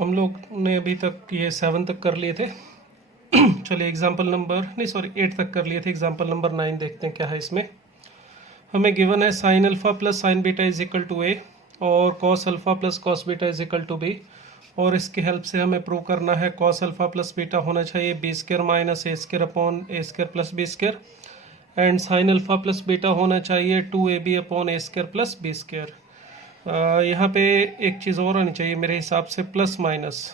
हम लोग ने अभी तक ये 7 तक कर लिए थे। चलिए एग्जाम्पल नंबर 8 तक कर लिए थे। एग्जाम्पल नंबर 9 देखते हैं क्या है इसमें। हमें गिवन है sine alpha plus sine beta is equal to A और cos alpha plus cos beta is equal to B, और इसकी हेल्प से हमें प्रूव करना है कॉस अल्फा प्लस बीटा होना चाहिए b square minus a square upon A square plus b square, and sine alpha plus beta होना चाहिए 2ab अपॉन ए स्क्र प्लस बी स्क्र। यहाँ पे एक चीज़ और आनी चाहिए मेरे हिसाब से, प्लस माइनस।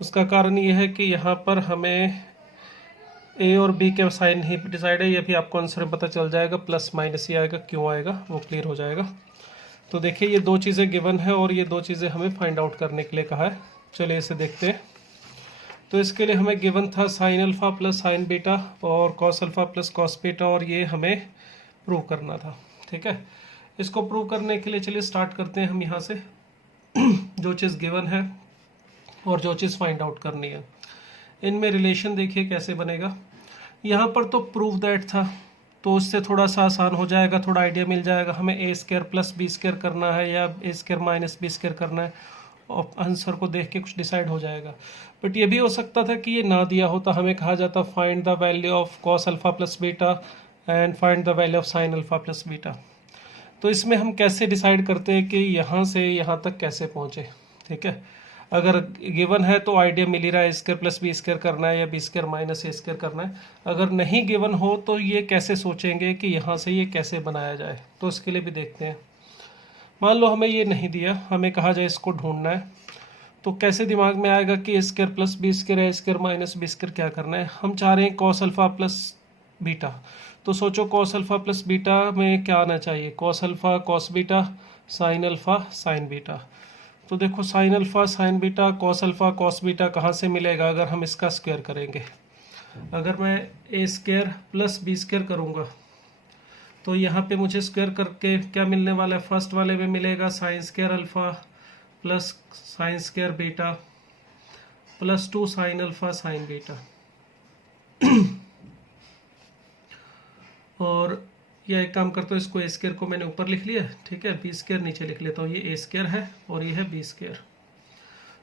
उसका कारण ये है कि यहाँ पर हमें ए और बी के साइन ही डिसाइड है, ये भी आपको आंसर पता चल जाएगा, प्लस माइनस ही आएगा, क्यों आएगा वो क्लियर हो जाएगा। तो देखिए ये दो चीज़ें गिवन है और ये दो चीज़ें हमें फाइंड आउट करने के लिए कहा है। चलिए इसे देखते हैं। तो इसके लिए हमें गिवन था sine alpha plus sine beta और cos alpha plus cos beta, और ये हमें प्रूव करना था। ठीक है, इसको प्रूव करने के लिए चलिए स्टार्ट करते हैं हम यहाँ से। जो चीज़ गिवन है और जो चीज़ फाइंड आउट करनी है, इनमें रिलेशन देखिए कैसे बनेगा। यहाँ पर तो प्रूव दैट था, तो उससे थोड़ा सा आसान हो जाएगा, थोड़ा आइडिया मिल जाएगा। हमें ए स्क्र प्लस बी स्क्र करना है या ए स्क्र माइनस बी स्क्र करना है, और आंसर को देख के कुछ डिसाइड हो जाएगा। बट ये भी हो सकता था कि ये ना दिया होता, हमें कहा जाता find the value of cos alpha plus beta and find the value of sine alpha plus beta. तो इसमें हम कैसे डिसाइड करते हैं कि यहाँ से यहाँ तक कैसे पहुँचे। ठीक है, अगर गिवन है तो आइडिया मिल ही रहा है, स्क्र प्लस बी स्क्र करना है या B square minus a square करना है। अगर नहीं गिवन हो तो ये कैसे सोचेंगे कि यहाँ से ये कैसे बनाया जाए, तो इसके लिए भी देखते हैं। मान लो हमें ये नहीं दिया, हमें कहा जाए इसको ढूंढना है, तो कैसे दिमाग में आएगा कि स्क्र प्लस बी स्क्र है, स्क्र माइनस बी स्क्र क्या करना है। हम चाह रहे हैं कॉस अल्फा प्लस बीटा, तो सोचो कॉस अल्फा प्लस बीटा में क्या आना चाहिए, cos alpha cos beta sine alpha sign beta. तो देखो sine alpha sign beta cos alpha cos beta कहाँ से मिलेगा, अगर हम इसका स्क्वायर करेंगे। अगर मैं ए स्क्वायर प्लस बी स्क्वायर करूँगा तो यहाँ पे मुझे स्क्वायर करके क्या मिलने वाला है, फर्स्ट वाले में मिलेगा sine square alpha plus sine square beta plus 2 sine alpha sign beta. और यह एक काम करता हूँ, इसको ए स्क्वायर को मैंने ऊपर लिख लिया, ठीक है, बी स्क्वायर नीचे लिख लेता हूँ। ये ए स्क्वायर है और ये है बी स्क्वायर।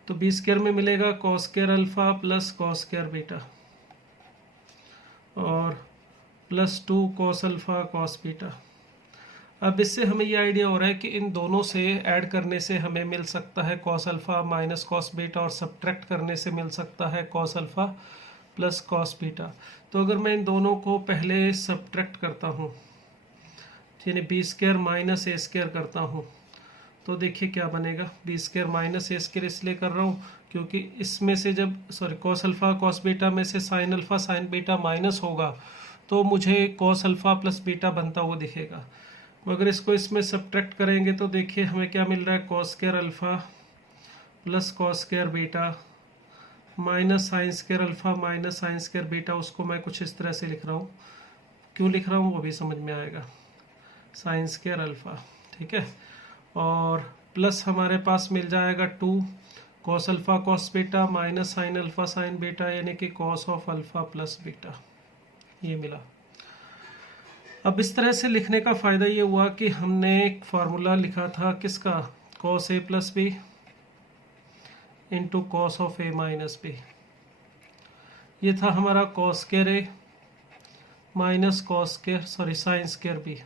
तो बी स्क्वायर में मिलेगा cos square alpha plus cos square beta और plus 2 cos alpha cos beta. अब इससे हमें ये आइडिया हो रहा है कि इन दोनों से ऐड करने से हमें मिल सकता है cos alpha minus cos beta, और सब्ट्रैक्ट करने से मिल सकता है cos alpha plus cos beta. तो अगर मैं इन दोनों को पहले सब्ट्रैक्ट करता हूँ, यानी बी स्क्वायर माइनस ए स्क्वायर करता हूँ, तो देखिए क्या बनेगा। बी स्क्वायर माइनस ए स्क्वायर इसलिए कर रहा हूँ क्योंकि इसमें से जब कॉस अल्फा कॉस बीटा में से sine alpha sign beta minus होगा तो मुझे कॉस अल्फा प्लस बीटा बनता हुआ दिखेगा। मगर इसको इसमें सब्ट्रैक्ट करेंगे तो देखिए हमें क्या मिल रहा है, cos square alpha plus cos square beta minus sine square alpha minus sine square beta. उसको मैं कुछ इस तरह से लिख रहा हूँ, क्यों लिख रहा हूँ वो भी समझ में आएगा, साइन स्क्वायर अल्फा। ठीक है, और प्लस हमारे पास मिल जाएगा 2 cos alpha cos beta minus sine alpha sign beta, यानी कि cos of alpha plus beta, ये मिला। अब इस तरह से लिखने का फ़ायदा ये हुआ कि हमने एक फार्मूला लिखा था किसका, cos A plus B into cos of A minus B. ये था हमारा cos square A minus cos square sine square B.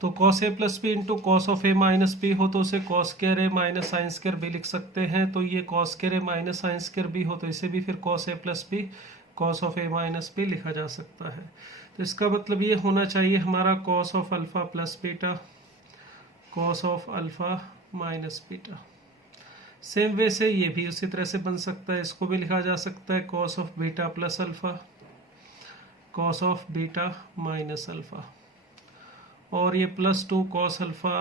तो cos A plus B into cos of A minus B हो तो उसे cos square A minus sine square B लिख सकते हैं। तो ये cos square A minus sine square B हो तो इसे भी फिर cos A plus B cos of A minus B लिखा जा सकता है। तो इसका मतलब ये होना चाहिए हमारा cos of alpha plus beta cos of alpha minus beta. Same way से ये भी उसी तरह से बन सकता है, इसको भी लिखा जा सकता है cos of beta plus alpha cos of beta minus alpha, और ये plus 2 cos alpha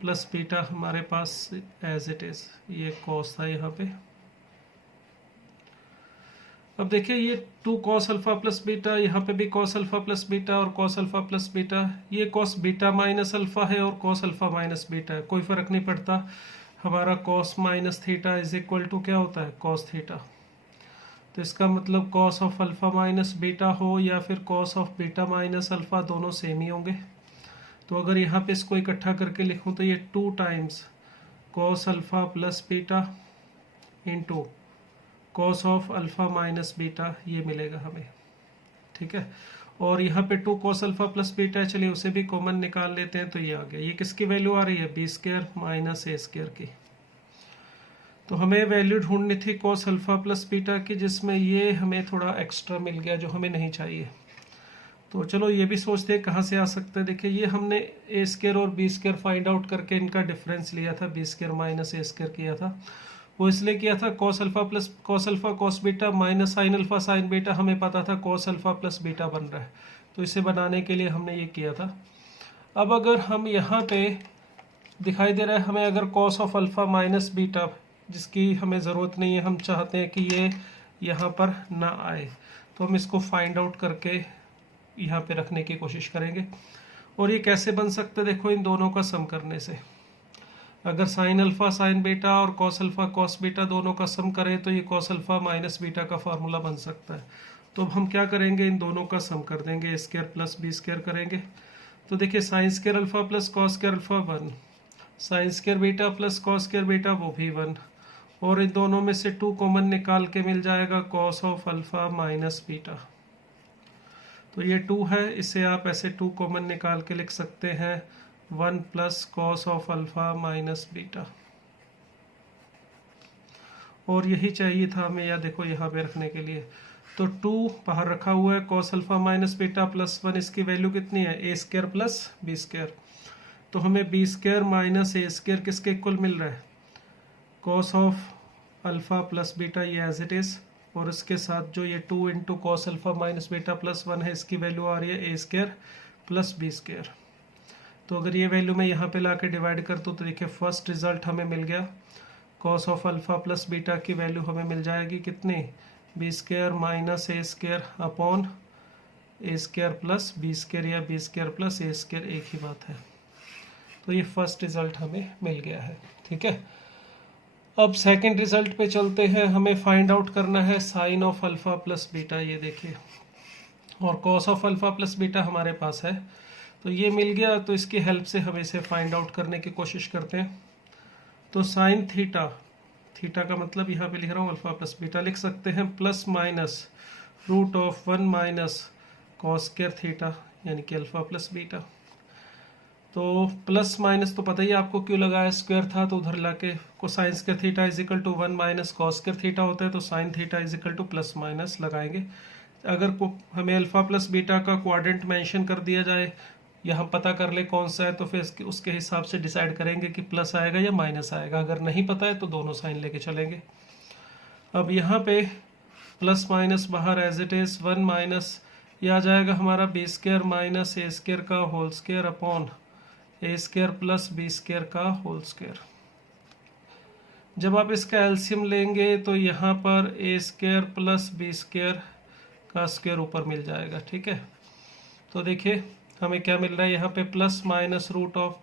plus beta हमारे पास एज इट इज, ये कॉस था यहाँ पे। अब देखिए ये 2 कॉस अल्फा प्लस बीटा, यहाँ पे भी कॉस अल्फा प्लस बीटा और कॉस अल्फा प्लस बीटा, ये कॉस बीटा माइनस अल्फा है और कॉस अल्फा माइनस बीटा है, कोई फर्क नहीं पड़ता। हमारा cos minus theta is equal to क्या होता है, कॉस थीटा। तो इसका मतलब cos of alpha minus beta हो या फिर cos of beta minus alpha, दोनों सेम ही होंगे। तो अगर यहाँ पे इसको इकट्ठा करके लिखूँ तो ये 2 times cos alpha plus beta into cos of alpha minus beta, ये मिलेगा हमें, ठीक है। और यहाँ पे 2 कॉस अल्फ़ा प्लस बीटा है, चलिए उसे भी कॉमन निकाल लेते हैं, तो ये आ गया। ये किसकी वैल्यू आ रही है? बी स्क्वायर माइनस ए स्क्वायर की। तो हमें वैल्यू ढूंढनी थी कॉस अल्फ़ा प्लस बीटा की, जिसमें ये हमें थोड़ा एक्स्ट्रा मिल गया जो हमें नहीं चाहिए। तो चलो ये भी सोचते हैं कहाँ से आ सकता है। देखिए ये हमने ए स्क्वायर और बी स्क्वायर फाइंड आउट करके इनका डिफरेंस लिया था, बी स्क्वायर माइनस ए स्क्वायर किया था। वो इसलिए किया था cos alpha plus cos alpha cos beta minus sine alpha sine beta, हमें पता था कॉस अल्फ़ा प्लस बीटा बन रहा है, तो इसे बनाने के लिए हमने ये किया था। अब अगर हम यहाँ पे दिखाई दे रहा है हमें, अगर cos of alpha minus beta, जिसकी हमें ज़रूरत नहीं है, हम चाहते हैं कि ये यहाँ पर ना आए, तो हम इसको फाइंड आउट करके यहाँ पे रखने की कोशिश करेंगे। और ये कैसे बन सकता है? देखो इन दोनों का सम करने से। अगर साइन अल्फ़ा साइन बीटा और कॉस अल्फ़ा कॉस बीटा दोनों का सम करें तो ये कॉस अल्फ़ा माइनस बीटा का फार्मूला बन सकता है। तो अब हम क्या करेंगे, इन दोनों का सम कर देंगे, ए स्क्वायर प्लस बी स्क्वायर करेंगे। तो देखिए sine square alpha plus cos square alpha 1, sine square beta plus cos square beta वो भी 1, और इन दोनों में से 2 कॉमन निकाल के मिल जाएगा cos of alpha minus beta. तो ये 2 है, इसे आप ऐसे 2 कॉमन निकाल के लिख सकते हैं 1 plus cos of alpha minus beta. और यही चाहिए था हमें, या देखो यहाँ पे रखने के लिए। तो 2 बाहर रखा हुआ है, cos alpha minus beta plus 1, इसकी वैल्यू कितनी है? ए स्क्वायर प्लस बी स्क्वायर। तो हमें बी स्क्वायर माइनस ए स्क्वायर किसके इक्वल मिल रहा है? Cos of alpha plus beta, ये एज इट इज़, और इसके साथ जो ये 2 into cos alpha minus beta plus 1 है, इसकी वैल्यू आ रही है ए स्क्वायर प्लस बी स्क्वायर। तो अगर ये वैल्यू मैं यहाँ पे ला के डिवाइड कर दूँ तो देखिए फर्स्ट रिजल्ट हमें मिल गया, cos of alpha plus beta की वैल्यू हमें मिल जाएगी कितनी? B square minus A square upon A square plus B square, या B square plus A square, एक ही बात है। तो ये फर्स्ट रिजल्ट हमें मिल गया है, ठीक है। अब सेकंड रिजल्ट पे चलते हैं। हमें फाइंड आउट करना है sine of alpha plus beta, ये देखिए, और cos of alpha plus beta हमारे पास है, तो ये मिल गया। तो इसकी हेल्प से हम इसे फाइंड आउट करने की कोशिश करते हैं। तो साइन थीटा, थीटा का मतलब यहाँ पे लिख रहा हूँ अल्फ़ा प्लस बीटा, लिख सकते हैं plus minus root of 1 minus cos square theta, यानी कि अल्फ़ा प्लस बीटा। तो प्लस माइनस तो पता ही आपको क्यों लगाया, स्क्वायर था तो उधर लाके cosine square theta is equal to 1 minus cos square theta होता है, तो sine theta is equal to plus minus लगाएंगे। अगर हमें अल्फ़ा प्लस बीटा का क्वाड्रेंट मेंशन कर दिया जाए या हम पता कर ले कौन सा है, तो फिर उसके हिसाब से डिसाइड करेंगे कि प्लस आएगा या माइनस आएगा। अगर नहीं पता है तो दोनों साइन लेके चलेंगे। अब यहाँ पे प्लस माइनस बाहर एज इट इज़ 1 माइनस, ये आ जाएगा हमारा बी स्क्वायर माइनस ए स्क्वायर का whole square upon A square plus B square का होल स्क्वायर। जब आप इसका एलसीएम लेंगे तो यहाँ पर ए स्क्वायर प्लस बी स्क्वायर का स्क्वायर ऊपर मिल जाएगा, ठीक है। तो देखिए हमें क्या मिल रहा है यहाँ पे, प्लस माइनस रूट ऑफ,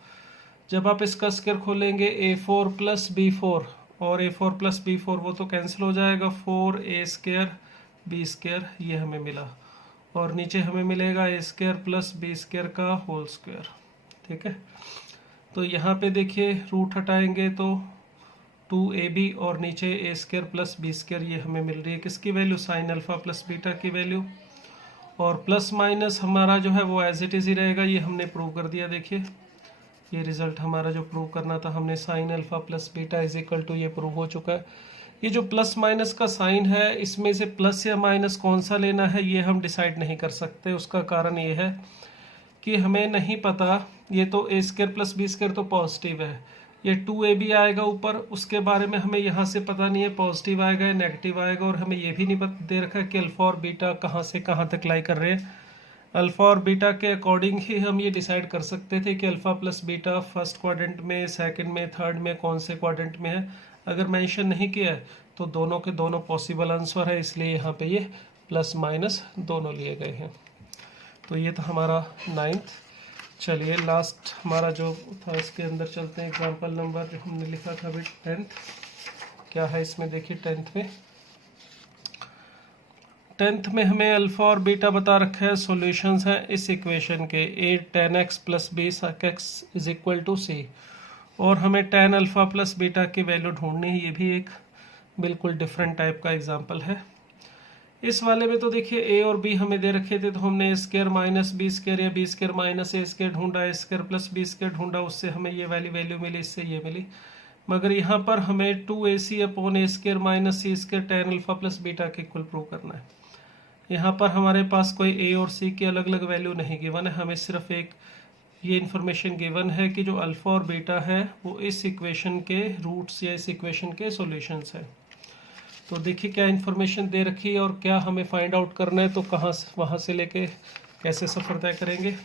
जब आप इसका स्क्वायर खोलेंगे a4 प्लस b4, और a4 प्लस b4 वो तो कैंसिल हो जाएगा, 4a स्क्वायर बी स्क्वायर, ये हमें मिला। और नीचे हमें मिलेगा ए स्क्वायर प्लस बी स्क्वायर का होल स्क्वायर, ठीक है। तो यहाँ पे देखिए रूट हटाएंगे तो 2ab, और नीचे ए स्क्वायर प्लस बी स्क्वायर, ये हमें मिल रही है किसकी value? Sign alpha plus beta की वैल्यू। और प्लस माइनस हमारा जो है वो एज इट इज़ ही रहेगा, ये हमने प्रूव कर दिया। देखिए ये रिजल्ट हमारा जो प्रूव करना था हमने, sine alpha plus beta is equal to, ये प्रूव हो चुका है। ये जो प्लस माइनस का साइन है, इसमें से प्लस या माइनस कौन सा लेना है ये हम डिसाइड नहीं कर सकते। उसका कारण ये है कि हमें नहीं पता, ये तो A square plus B square तो पॉजिटिव है, ये 2ab आएगा ऊपर, उसके बारे में हमें यहाँ से पता नहीं है पॉजिटिव आएगा या नेगेटिव आएगा। और हमें ये भी नहीं दे रखा है कि अल्फ़ा और बीटा कहाँ से कहाँ तक लाई कर रहे हैं। अल्फ़ा और बीटा के अकॉर्डिंग ही हम ये डिसाइड कर सकते थे कि alpha plus beta first quadrant में, सेकंड में, थर्ड में, कौन से क्वाड्रेंट में है। अगर मेंशन नहीं किया है तो दोनों के दोनों पॉसिबल आंसर है, इसलिए यहाँ पे ये प्लस माइनस दोनों लिए गए हैं। तो ये था हमारा 9th। चलिए लास्ट हमारा जो था इसके अंदर चलते हैं। एग्जाम्पल नंबर जो हमने लिखा था अभी 10th, क्या है इसमें देखिए। 10th में हमें अल्फ़ा और बीटा बता रखा है। सॉल्यूशंस हैं इस इक्वेशन के, a tan x plus b sec x is equal to c, और हमें tan अल्फ़ा प्लस बीटा की वैल्यू ढूंढनी है। ये भी एक बिल्कुल डिफरेंट टाइप का एग्जांपल है। इस वाले में तो देखिए ए और बी हमें दे रखे थे, तो हमने ए स्क्र माइनस बी स्क्र या B square minus a square ढूंढा, ए स्क्र प्लस बी स्क्र ढूंढा, उससे हमें ये वाली वैल्यू मिली, इससे ये मिली। मगर यहाँ पर हमें 2ac अपॉन ए स्क्र माइनस सी square tan alpha plus beta के इक्वल प्रूव करना है। यहाँ पर हमारे पास कोई ए और सी की अलग अलग वैल्यू नहीं गिवन है, हमें सिर्फ एक ये इन्फॉर्मेशन गिवन है कि जो अल्फ़ा और बीटा है वो इस इक्वेशन के रूट्स या इस इक्वेशन के सॉल्यूशंस है। तो देखिए क्या इन्फॉर्मेशन दे रखी है और क्या हमें फाइंड आउट करना है, तो कहाँ से वहाँ से लेके कैसे सफ़र तय करेंगे।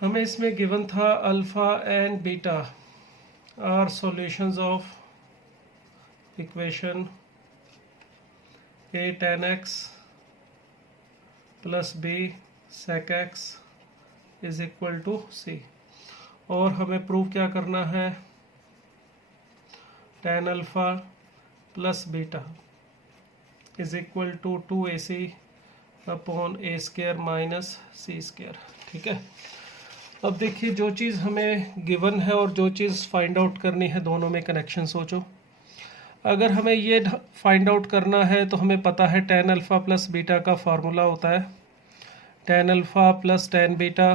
हमें इसमें गिवन था alpha and beta are solutions of equation a tan x plus b sec x is equal to c, और हमें प्रूव क्या करना है, tan alpha plus beta is equal to 2ac upon A square minus C square. ठीक है, अब देखिए जो चीज़ हमें गिवन है और जो चीज़ फाइंड आउट करनी है, दोनों में कनेक्शन सोचो। अगर हमें ये फाइंड आउट करना है तो हमें पता है tan अल्फ़ा प्लस बीटा का फार्मूला होता है tan alpha plus tan beta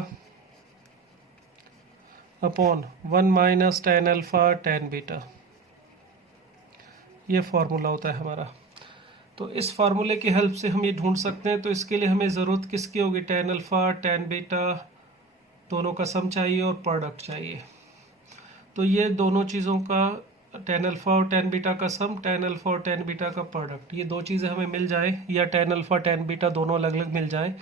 upon 1 minus tan alpha tan beta, ये फार्मूला होता है हमारा। तो इस फार्मूले की हेल्प से हम ये ढूंढ सकते हैं। तो इसके लिए हमें ज़रूरत किसकी होगी, tan अल्फ़ा tan बीटा दोनों का सम चाहिए और प्रोडक्ट चाहिए। तो ये दोनों चीज़ों का tan अल्फ़ा और tan बीटा का सम, tan अल्फ़ा और tan बीटा का प्रोडक्ट, ये दो चीज़ें हमें मिल जाए, या tan अल्फ़ा tan बीटा दोनों अलग अलग मिल जाए,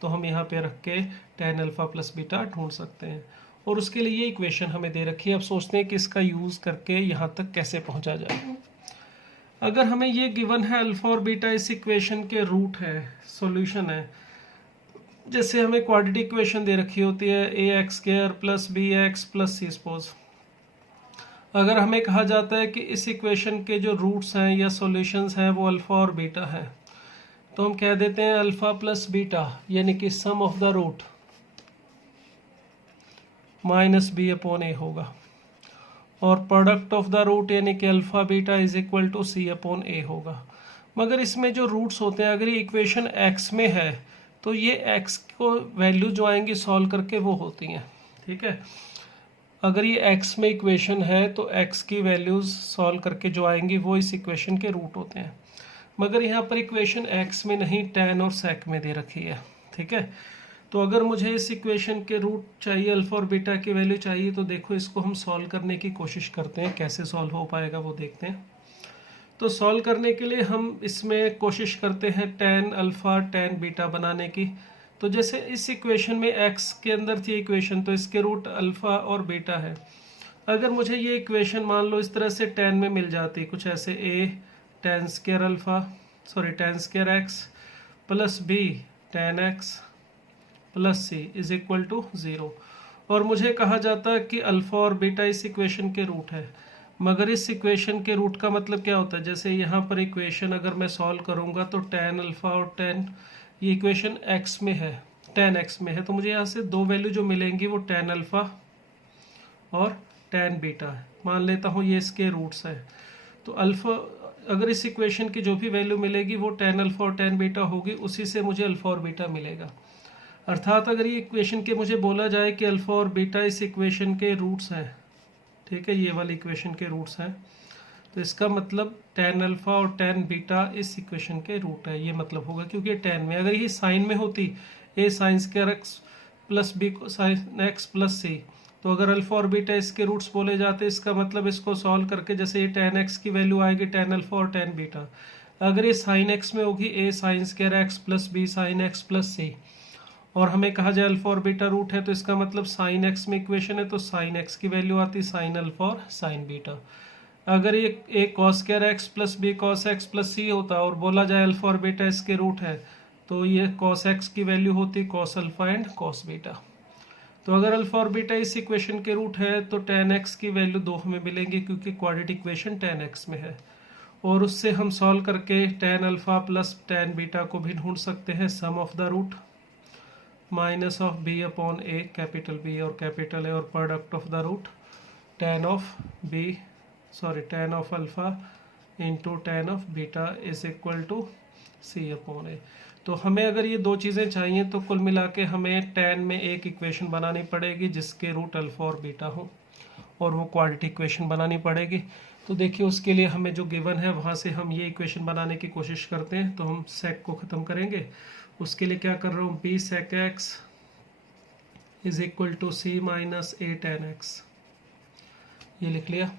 तो हम यहाँ पे रख के tan अल्फ़ा प्लस बीटा ढूंढ सकते हैं। और उसके लिए ये इक्वेशन हमें दे रखी है। अब सोचते हैं कि इसका यूज़ करके यहाँ तक कैसे पहुँचा जाए। अगर हमें ये गिवन है अल्फ़ा और बीटा इस इक्वेशन के रूट है, सॉल्यूशन है, जैसे हमें क्वाड्रेटिक इक्वेशन दे रखी होती है A X square plus B X plus C suppose. अगर हमें कहा जाता है कि इस इक्वेशन के जो रूट्स हैं या सॉल्यूशंस हैं वो अल्फ़ा और बीटा हैं, तो हम कह देते हैं अल्फ़ा प्लस बीटा यानी कि sum of the root minus B upon A होगा, और प्रोडक्ट ऑफ द रूट यानी कि alpha beta is equal to C upon A होगा। मगर इसमें जो रूट्स होते हैं, अगर ये इक्वेशन एक्स में है तो ये एक्स को वैल्यू जो आएंगी सॉल्व करके वो होती हैं। ठीक है, अगर ये एक्स में इक्वेशन है तो एक्स की वैल्यूज़ सॉल्व करके जो आएंगी वो इस इक्वेशन के रूट होते हैं। मगर यहाँ पर इक्वेशन एक्स में नहीं, tan और sec में दे रखी है। ठीक है, तो अगर मुझे इस इक्वेशन के रूट चाहिए, अल्फ़ा और बीटा की वैल्यू चाहिए, तो देखो इसको हम सॉल्व करने की कोशिश करते हैं। कैसे सॉल्व हो पाएगा वो देखते हैं। तो सॉल्व करने के लिए हम इसमें कोशिश करते हैं tan अल्फ़ा tan बीटा बनाने की। तो जैसे इस इक्वेशन में x के अंदर थी इक्वेशन, तो इसके रूट अल्फ़ा और बीटा है। अगर मुझे ये इक्वेशन मान लो इस तरह से tan में मिल जाती, कुछ ऐसे a tan square alpha tan square x plus b tan x plus c is equal to 0, और मुझे कहा जाता है कि अल्फ़ा और बीटा इस इक्वेशन के रूट है। मगर इस इक्वेशन के रूट का मतलब क्या होता है, जैसे यहाँ पर इक्वेशन अगर मैं सॉल्व करूँगा तो tan अल्फ़ा और tan, ये इक्वेशन x में है, tan x में है, तो मुझे यहाँ से दो वैल्यू जो मिलेंगी वो tan अल्फ़ा और tan बीटा है। मान लेता हूँ ये इसके रूट्स हैं। तो अल्फ़ा, अगर इस इक्वेशन की जो भी वैल्यू मिलेगी वो tan अल्फ़ा और tan बीटा होगी, उसी से मुझे अल्फ़ा और बीटा मिलेगा। अर्थात अगर ये इक्वेशन के मुझे बोला जाए कि अल्फ़ा और बीटा इस इक्वेशन के रूट्स हैं, ठीक है, ये वाली इक्वेशन के रूट्स हैं, तो इसका मतलब tan अल्फ़ा और tan बीटा इस इक्वेशन के रूट है, ये मतलब होगा। क्योंकि tan में, अगर ये साइन में होती a sine square x plus b sine x plus c, तो अगर अल्फ़ा और बीटा इसके रूट्स बोले जाते, इसका मतलब इसको सॉल्व करके जैसे ये tan x की वैल्यू आएगी tan अल्फ़ा और tan बीटा। अगर ये साइन x में होगी a sine square x plus b sine x plus c, और हमें कहा जाए अल्फ़ा और बीटा रूट है, तो इसका मतलब साइन एक्स में इक्वेशन है तो साइन एक्स की वैल्यू आती साइन अल्फ़ा और साइन बीटा। अगर ये एक cos square X plus B cos X plus C होता और बोला जाए अल्फ़ा और बीटा इसके रूट है, तो ये कॉस एक्स की वैल्यू होती cos alpha and cos beta. तो अगर अल्फ़ा और बीटा इस इक्वेशन के रूट है तो tan एक्स की वैल्यू 2 हमें मिलेंगी, क्योंकि क्वाड्रेटिक इक्वेशन tan एक्स में है। और उससे हम सॉल्व करके tan alpha plus tan beta को भी ढूंढ सकते हैं, sum of the root. Minus of B upon A, capital B और कैपिटल ए, और product of the root tan of alpha into tan of beta is equal to C upon A. तो हमें अगर ये दो चीज़ें चाहिए तो कुल मिला के हमें tan में एक इक्वेशन बनानी पड़ेगी जिसके रूट अल्फ़ा और बीटा हो, और वो क्वाड्रेटिक इक्वेशन बनानी पड़ेगी। तो देखिए उसके लिए हमें जो गिवन है वहाँ से हम ये इक्वेशन बनाने की कोशिश करते हैं। तो हम सेक को ख़त्म करेंगे, उसके लिए क्या कर रहा हूँ, b sec x is equal to c minus a tan x, ये लिख लिया।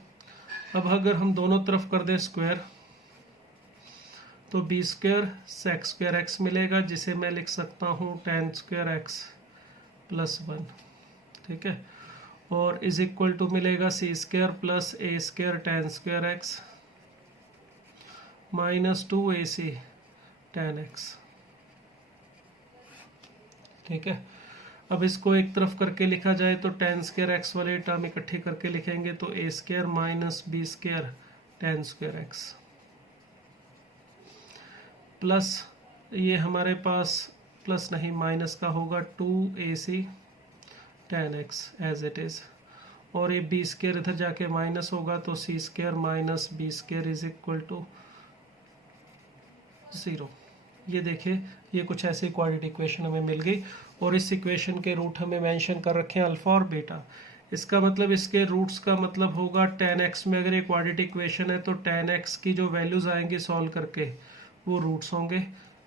अब अगर हम दोनों तरफ कर दें स्क्वायर तो B square sec square X मिलेगा, जिसे मैं लिख सकता हूँ tan square X plus one, ठीक है। और इज इक्वल टू मिलेगा C square plus A square tan square X minus two A C tan X, ठीक है। अब इसको एक तरफ करके लिखा जाए तो टेन स्क्वायर एक्स वाले टर्म इकट्ठे करके लिखेंगे तो A square minus B square tan square X plus ये हमारे पास प्लस नहीं माइनस का होगा two A C tan X as it is, और ये बी स्क्वायर इधर जाके माइनस होगा तो C square minus B square is equal to 0। ये देखिए ये कुछ ऐसी क्वाड्रेटिक इक्वेशन हमें मिल गई, और इस इक्वेशन के रूट हमें मेंशन कर रखे हैं अल्फ़ा और बीटा। इसका मतलब इसके रूट्स का मतलब होगा tan x में अगर एक क्वाड्रेटिक इक्वेशन है तो tan x की जो वैल्यूज़ आएंगी सॉल्व करके वो रूट्स होंगे।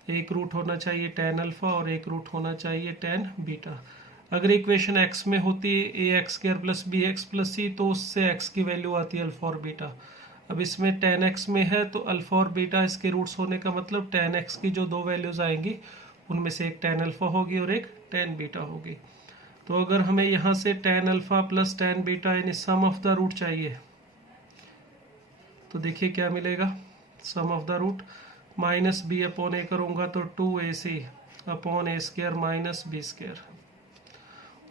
एक रूट होना चाहिए tan अल्फ़ा और एक रूट होना चाहिए tan बीटा। अगर इक्वेशन x में होती है A X square plus B X plus C तो उससे x की वैल्यू आती है अल्फ़ा और बीटा। अब इसमें tan x में है तो अल्फ़ा और बीटा इसके रूट्स होने का मतलब tan x की जो दो वैल्यूज़ आएंगी उनमें से एक tan अल्फ़ा होगी और एक tan बीटा होगी। तो अगर हमें यहाँ से tan alpha plus tan beta यानी सम ऑफ द रूट चाहिए तो देखिए क्या मिलेगा, sum of the root minus B upon A करूँगा तो two A C upon A square minus B square,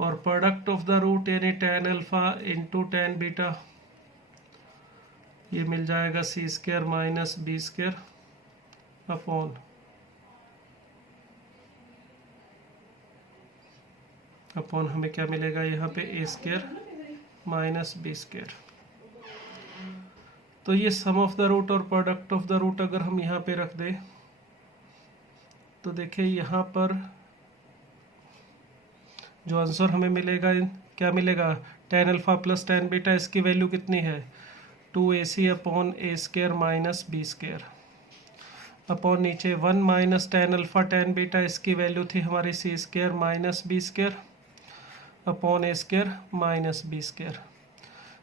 और प्रोडक्ट ऑफ द रूट यानी tan alpha into tan beta ये मिल जाएगा C square minus B square upon हमें क्या मिलेगा यहाँ पे A square minus B square. तो ये सम ऑफ द रूट और प्रोडक्ट ऑफ द रूट अगर हम यहाँ पे रख दें तो देखिए यहाँ पर जो आंसर हमें मिलेगा क्या मिलेगा, tan alpha plus tan beta, इसकी वैल्यू कितनी है two A C upon A square minus B square upon नीचे one minus tan alpha tan beta, इसकी वैल्यू थी हमारी C square minus B square upon A square minus B square.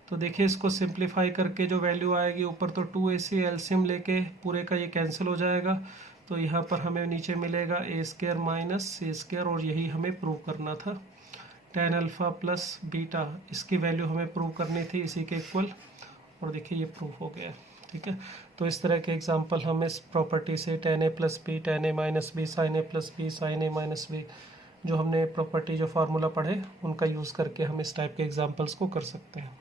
तो देखिए इसको सिंप्लीफाई करके जो वैल्यू आएगी ऊपर तो टू ए सी एलसीएम लेके पूरे का ये कैंसिल हो जाएगा, तो यहाँ पर हमें नीचे मिलेगा ए स्क्वायर माइनस सी स्क्वायर, और यही हमें प्रूव करना था। tan अल्फ़ा प्लस बीटा इसकी वैल्यू हमें प्रूव करनी थी इसी के इक्वल, और देखिए ये प्रूव हो गया, ठीक है। तो इस तरह के एग्जांपल हम इस प्रॉपर्टी से tan a plus b tan a minus b sin a plus b sin a minus b जो हमने प्रॉपर्टी जो फार्मूला पढ़े उनका यूज़ करके हम इस टाइप के एग्जांपल्स को कर सकते हैं।